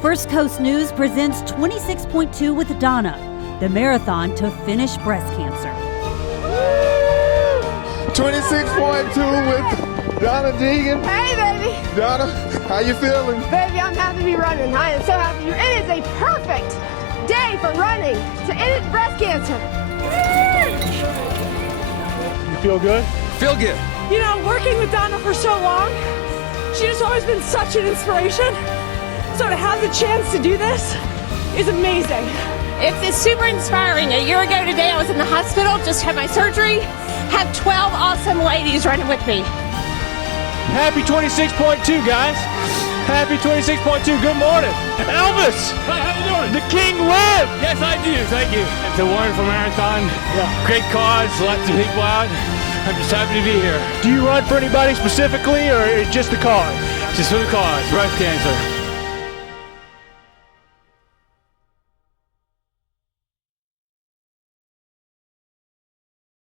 First Coast News presents 26.2 with Donna, the marathon to finish breast cancer. 26.2 with Donna Deegan. Hey, baby. Donna, how you feeling? Baby, I'm happy to be running. I am so happy. It is a perfect day for running to end breast cancer. You feel good? Feel good. You know, working with Donna for so long, she's always been such an inspiration. So to have the chance to do this is amazing. It's super inspiring. A year ago today, I was in the hospital, just had my surgery, have 12 awesome ladies running with me. Happy 26.2, guys. Happy 26.2. Good morning. Elvis. Hi, how you doing? The king lives. Yes, I do. Thank you. It's a wonderful marathon. Yeah. Great cause. Lots of people out. I'm just happy to be here. Do you run for anybody specifically or just the cause? Just for the cause, breast cancer.